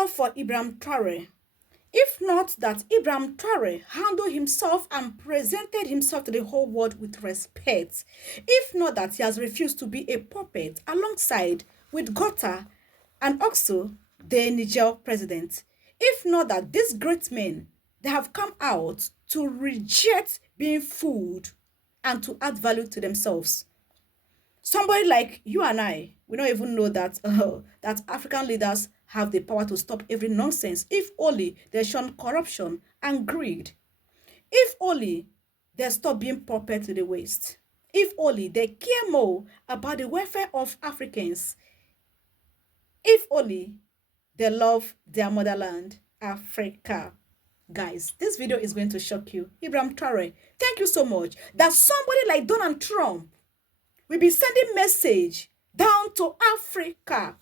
love for Ibrahim Traore. If not that Ibrahim Traore handled himself and presented himself to the whole world with respect, if not that he has refused to be a puppet alongside with Gota and also the Niger president, if not that these great men, they have come out to reject being fooled and to add value to themselves. Somebody like you and I, we don't even know that that African leaders have the power to stop every nonsense if only they shun corruption and greed. If only they stop being puppet to the waste. If only they care more about the welfare of Africans. If only they love their motherland, Africa. Guys, this video is going to shock you. Ibrahim Traore, thank you so much that somebody like Donald Trump will be sending message down to Africa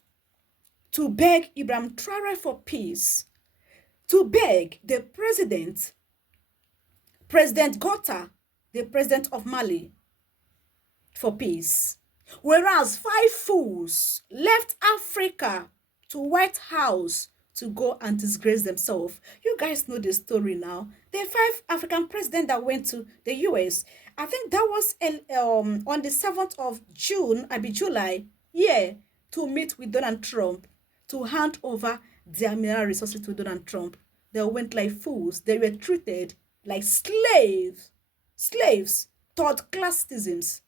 to beg Ibrahim Traore for peace, to beg the President Gota, the president of Mali, for peace. Whereas 5 fools left Africa to White House to go and disgrace themselves. You guys know the story now. The 5 African presidents that went to the US, I think that was on the 7th of June, July, yeah, to meet with Donald Trump, to hand over their mineral resources to Donald Trump. They went like fools. They were treated like slaves, third-class citizens.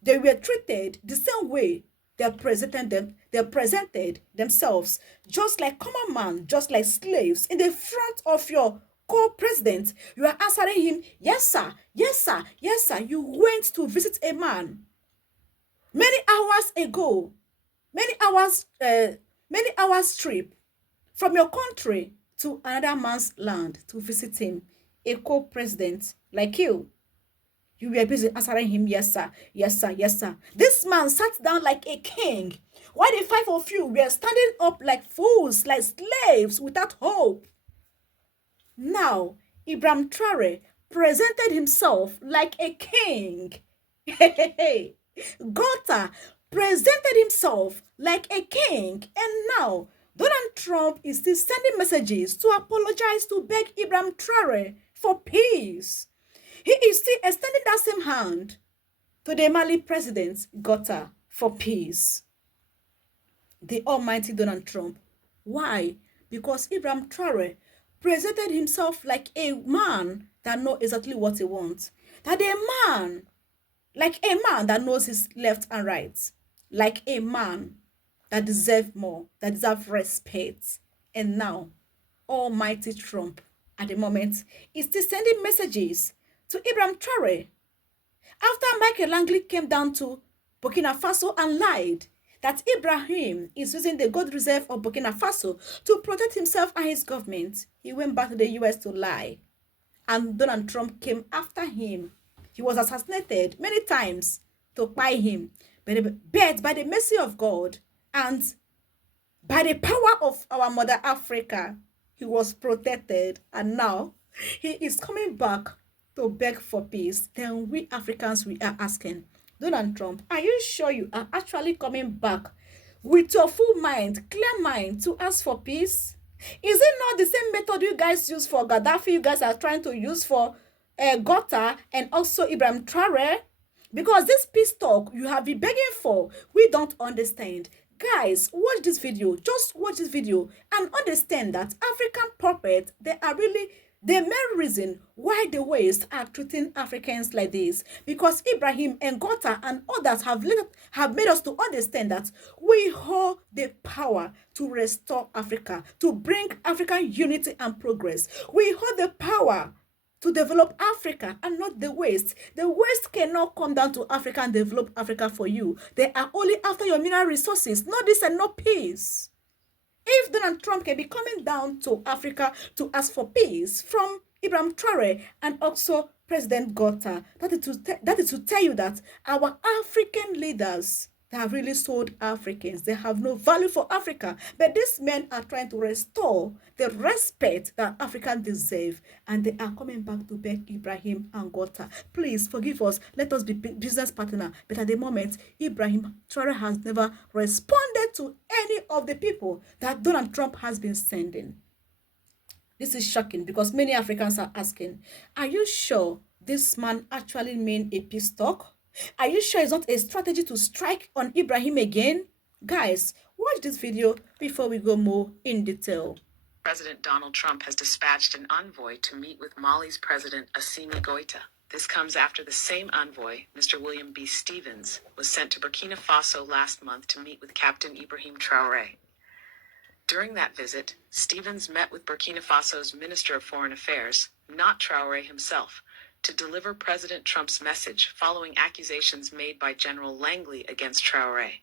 They were treated the same way they presented themselves, just like common man, just like slaves. In the front of your co-president, you are answering him, yes sir, yes sir, yes sir. You went to visit a man many hours ago, many hours trip from your country to another man's land to visit him, a co-president like you. You were busy answering him, yes, sir, yes, sir, yes, sir. This man sat down like a king, while the 5 of you were standing up like fools, like slaves without hope. Now, Ibrahim Traore presented himself like a king. Gota presented himself like a king. And now, Donald Trump is still sending messages to apologize, to beg Ibrahim Traore for peace. He is still extending that same hand to the Mali president, Gota, for peace. The almighty Donald Trump. Why? Because Ibrahim Traore presented himself like a man that knows exactly what he wants. That like a man that knows his left and right. Like a man that deserves more, that deserves respect. And now, almighty Trump, at the moment, is still sending messages to Ibrahim Traore. After Michael Langley came down to Burkina Faso and lied that Ibrahim is using the gold reserve of Burkina Faso to protect himself and his government, he went back to the US to lie. And Donald Trump came after him. He was assassinated many times to buy him. But by the mercy of God and by the power of our mother Africa, he was protected. And now he is coming back to beg for peace. Then we Africans, we are asking, Donald Trump, are you sure you are actually coming back with your full mind, clear mind, to ask for peace? Is it not the same method you guys use for Gaddafi, you guys are trying to use for Gota and also Ibrahim Traore? Because this peace talk you have been begging for, we don't understand. Guys, watch this video. Just watch this video and understand that African puppets, they are really the main reason why the West are treating Africans like this, because Ibrahim and Gota and others have made us to understand that we hold the power to restore Africa, to bring African unity and progress. We hold the power to develop Africa and not the West. The West cannot come down to Africa and develop Africa for you. They are only after your mineral resources, not this and no peace. If Donald Trump can be coming down to Africa to ask for peace from Ibrahim Traore and also President Gota, that is to tell you that our African leaders They have really sold Africans. They have no value for Africa. But these men are trying to restore the respect that Africans deserve. And they are coming back to beg Ibrahim and Gota. Please forgive us. Let us be business partner. But at the moment, Ibrahim Traore has never responded to any of the people that Donald Trump has been sending. This is shocking because many Africans are asking, are you sure this man actually mean a peace talk? Are you sure it's not a strategy to strike on Ibrahim again? Guys, watch this video before we go more in detail. President Donald Trump has dispatched an envoy to meet with Mali's President Assimi Goïta. This comes after the same envoy, Mr. William B. Stevens, was sent to Burkina Faso last month to meet with Captain Ibrahim Traore. During that visit, Stevens met with Burkina Faso's Minister of Foreign Affairs, not Traore himself, to deliver President Trump's message following accusations made by General Langley against Traore.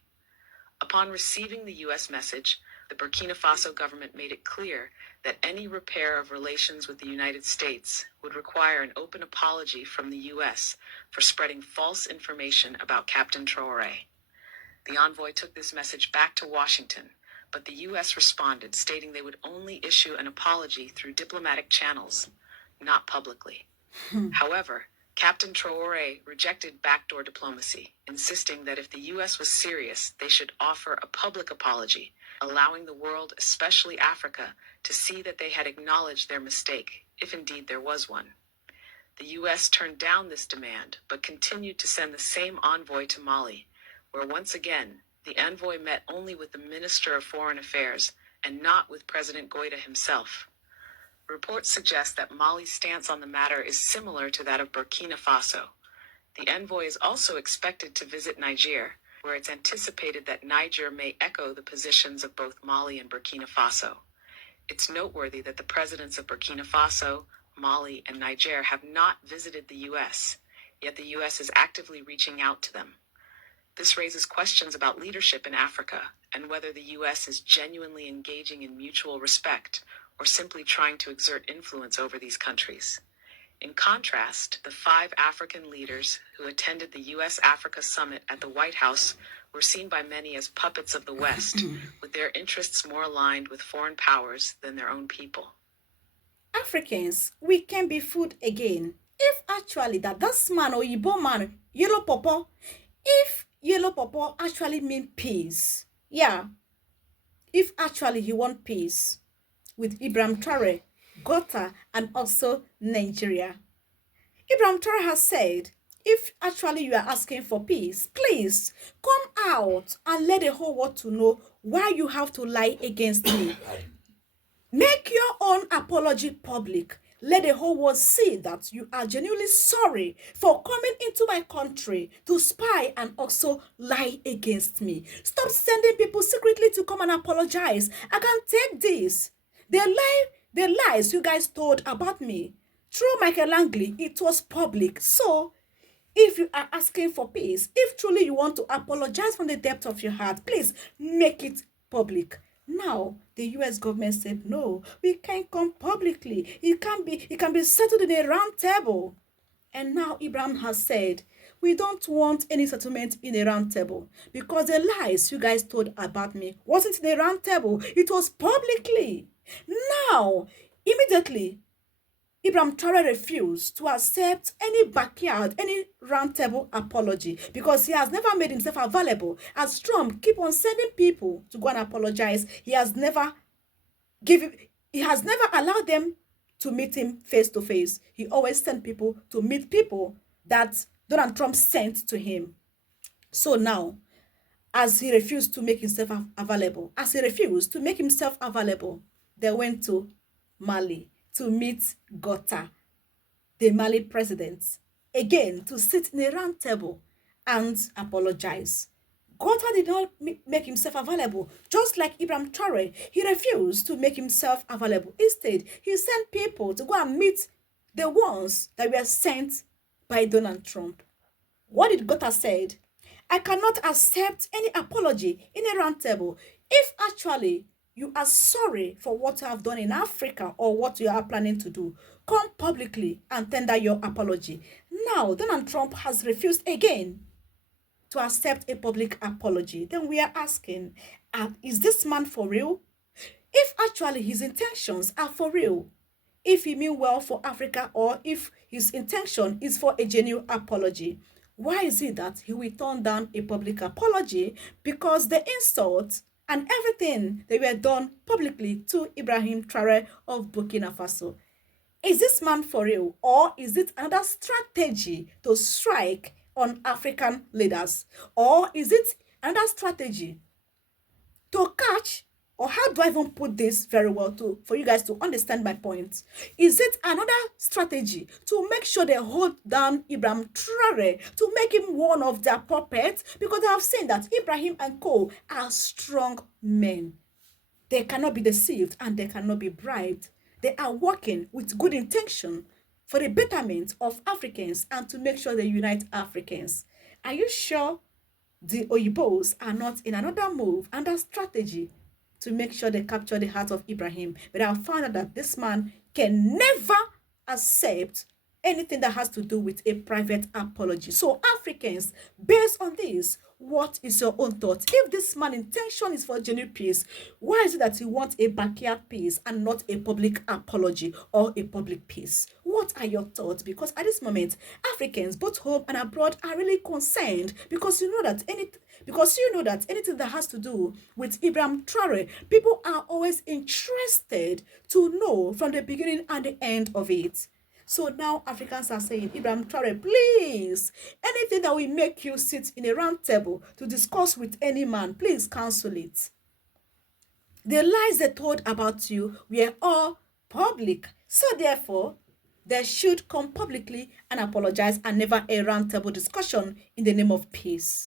Upon receiving the U.S. message, the Burkina Faso government made it clear that any repair of relations with the United States would require an open apology from the U.S. for spreading false information about Captain Traore. The envoy took this message back to Washington, but the U.S. responded, stating they would only issue an apology through diplomatic channels, not publicly. However, Captain Traore rejected backdoor diplomacy, insisting that if the U.S. was serious, they should offer a public apology, allowing the world, especially Africa, to see that they had acknowledged their mistake, if indeed there was one. The U.S. turned down this demand, but continued to send the same envoy to Mali, where once again, the envoy met only with the Minister of Foreign Affairs and not with President Goïta himself. Reports suggest that Mali's stance on the matter is similar to that of Burkina Faso. The envoy is also expected to visit Niger, where it's anticipated that Niger may echo the positions of both Mali and Burkina Faso. It's noteworthy that the presidents of Burkina Faso, Mali, and Niger have not visited the U.S., yet the U.S. is actively reaching out to them. This raises questions about leadership in Africa and whether the U.S. is genuinely engaging in mutual respect or simply trying to exert influence over these countries. In contrast, the 5 African leaders who attended the U.S.-Africa summit at the White House were seen by many as puppets of the West, with their interests more aligned with foreign powers than their own people. Africans, we can be food again. If actually that man or Igbo man, yellow pawpaw, if yellow pawpaw actually mean peace, yeah, if actually he want peace with Ibrahim Traore, Gota, and also Nigeria. Ibrahim Traore has said, if actually you are asking for peace, please come out and let the whole world to know why you have to lie against me. Make your own apology public. Let the whole world see that you are genuinely sorry for coming into my country to spy and also lie against me. Stop sending people secretly to come and apologize. I can't take this. The lies you guys told about me through Michael Langley, it was public. So, if you are asking for peace, if truly you want to apologize from the depth of your heart, please make it public. Now, the U.S. government said, no, we can't come publicly. It can be settled in a round table. And now Ibrahim has said, we don't want any settlement in a round table because the lies you guys told about me wasn't in a round table. It was publicly. Now, immediately, Ibrahim Traore refused to accept any backyard, any roundtable apology because he has never made himself available. As Trump keep on sending people to go and apologize, he has never allowed them to meet him face to face. He always sent people to meet people that Donald Trump sent to him. So now, as he refused to make himself available, they went to Mali to meet Gota, the Mali president, again to sit in a round table and apologize. Gota did not make himself available, just like Ibrahim Traore. He refused to make himself available. Instead, he sent people to go and meet the ones that were sent by Donald Trump. What did Gota said? I cannot accept any apology in a round table if actually you are sorry for what you have done in Africa or what you are planning to do. Come publicly and tender your apology. Now, Donald Trump has refused again. to accept a public apology, then we are asking, is this man for real? If actually his intentions are for real, if he mean well for Africa, or if his intention is for a genuine apology, why is it that he will turn down a public apology? Because the insult and everything they were done publicly to Ibrahim Traore of Burkina Faso. Is this man for real, or is it another strategy to strike on African leaders? Or is it another strategy to catch, or how do I even put this very well to for you guys to understand my point? Is it another strategy to make sure they hold down Ibrahim Traore, to make him one of their puppets? Because they have seen that Ibrahim and co are strong men. They cannot be deceived and they cannot be bribed. They are working with good intention for the betterment of Africans and to make sure they unite Africans. Are you sure the Oyibos are not in another move and a strategy to make sure they capture the heart of Ibrahim? But I found out that this man can never accept anything that has to do with a private apology. So Africans, based on this, what is your own thought? If this man's intention is for genuine peace, why is it that you want a backyard peace and not a public apology or a public peace? What are your thoughts? Because at this moment, Africans, both home and abroad, are really concerned because you know that anything that has to do with Ibrahim Traore, people are always interested to know from the beginning and the end of it. So now Africans are saying, Ibrahim Traore, please, anything that will make you sit in a round table to discuss with any man, please cancel it. The lies they told about you were all public. So therefore, they should come publicly and apologize and never a round table discussion in the name of peace.